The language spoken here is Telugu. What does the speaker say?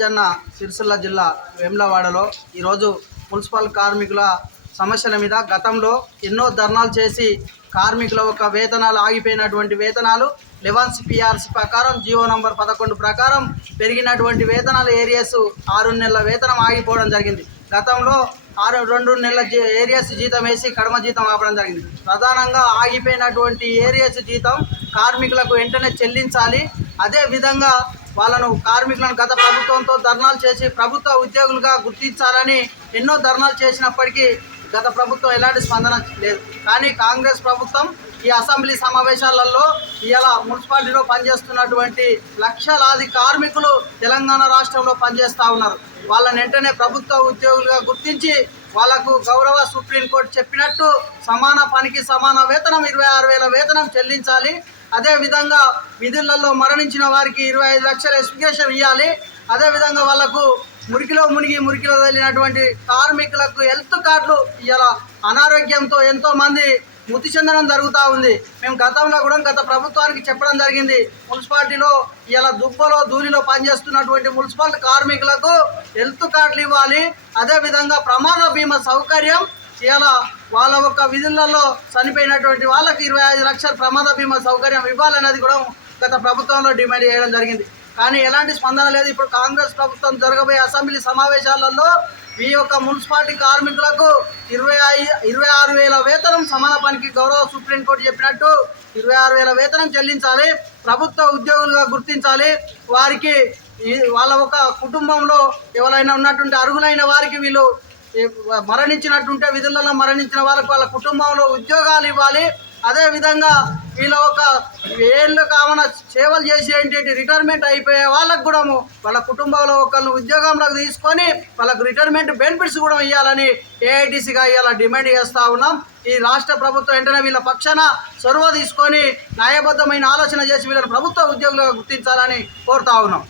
రాజన్న సిరిసిల్ల జిల్లా వేములవాడలో ఈరోజు మున్సిపల్ కార్మికుల సమస్యల మీద గతంలో ఎన్నో ధర్నాలు చేసి కార్మికుల ఒక వేతనాలు ఆగిపోయినటువంటి వేతనాలు 11 PRC ప్రకారం జీవో నంబర్ 11 ప్రకారం పెరిగినటువంటి వేతనాలు ఏరియాస్ 6 నెలల వేతనం ఆగిపోవడం జరిగింది. గతంలో 2 నెలల ఏరియాస్ జీతం వేసి కడమ జీతం ఆపడం జరిగింది. ప్రధానంగా ఆగిపోయినటువంటి ఏరియాస్ జీతం కార్మికులకు వెంటనే చెల్లించాలి. అదేవిధంగా కార్మికులను గత ప్రభుత్వంతో ధర్నాలు చేసి ప్రభుత్వ ఉద్యోగులుగా గుర్తించాలని ఎన్నో ధర్నాలు చేసినప్పటికీ గత ప్రభుత్వం ఎలాంటి స్పందన లేదు. కానీ కాంగ్రెస్ ప్రభుత్వం ఈ అసెంబ్లీ సమావేశాలలో ఇలా మున్సిపాలిటీలో పనిచేస్తున్నటువంటి లక్షలాది కార్మికులు తెలంగాణ రాష్ట్రంలో పనిచేస్తూ ఉన్నారు. వాళ్ళని వెంటనే ప్రభుత్వ ఉద్యోగులుగా గుర్తించి వాళ్లకు గౌరవ సుప్రీంకోర్టు చెప్పినట్టు సమాన పనికి సమాన వేతనం 26,000 వేతనం చెల్లించాలి. అదేవిధంగా విధులలో మరణించిన వారికి 25 లక్షల ఎక్స్ప్లికేషన్ ఇవ్వాలి. అదేవిధంగా వాళ్లకు మురికిలో వెళ్ళినటువంటి కార్మికులకు హెల్త్ కార్డులు ఇవాళ అనారోగ్యంతో ఎంతోమంది మృతి చెందడం జరుగుతూ ఉంది. మేము గతంలో కూడా గత ప్రభుత్వానికి చెప్పడం జరిగింది. మున్సిపాలిటీలో ఇలా దుబ్బలో ధూళిలో పనిచేస్తున్నటువంటి మున్సిపల్ కార్మికులకు హెల్త్ కార్డులు ఇవ్వాలి. అదేవిధంగా ప్రమాద బీమా సౌకర్యం ఇలా వాళ్ళ ఒక విధులలో చనిపోయినటువంటి వాళ్ళకి 25 లక్షల ప్రమాద బీమా సౌకర్యం ఇవ్వాలనేది కూడా గత ప్రభుత్వంలో డిమాండ్ చేయడం జరిగింది. కానీ ఎలాంటి స్పందన లేదు. ఇప్పుడు కాంగ్రెస్ ప్రభుత్వం జరగబోయే అసెంబ్లీ సమావేశాలలో ఈ యొక్క మున్సిపాలిటీ కార్మికులకు 26,000 వేతనం సమాన పనికి గౌరవ సుప్రీంకోర్టు చెప్పినట్టు 26,000 వేతనం చెల్లించాలి. ప్రభుత్వ ఉద్యోగులుగా గుర్తించాలి. వారికి వాళ్ళ ఒక కుటుంబంలో ఎవరైనా ఉన్నటువంటి అర్హులైన వారికి వీళ్ళు మరణించినట్టుంటే విధులలో మరణించిన వాళ్ళకు వాళ్ళ కుటుంబంలో ఉద్యోగాలు ఇవ్వాలి. అదేవిధంగా వీళ్ళ ఒక ఏళ్ళు కామన సేవలు చేసి ఏంటి రిటైర్మెంట్ అయిపోయే వాళ్ళకు కూడా వాళ్ళ కుటుంబంలో ఒకళ్ళు ఉద్యోగంలోకి తీసుకొని వాళ్ళకు రిటైర్మెంట్ బెనిఫిట్స్ కూడా ఇవ్వాలని ఏఐటీసీగా ఇవాళ డిమాండ్ చేస్తూ ఉన్నాం. ఈ రాష్ట్ర ప్రభుత్వం వెంటనే వీళ్ళ పక్షాన చొరవ తీసుకొని న్యాయబద్ధమైన ఆలోచన చేసి వీళ్ళని ప్రభుత్వ ఉద్యోగులుగా గుర్తించాలని కోరుతా ఉన్నాం.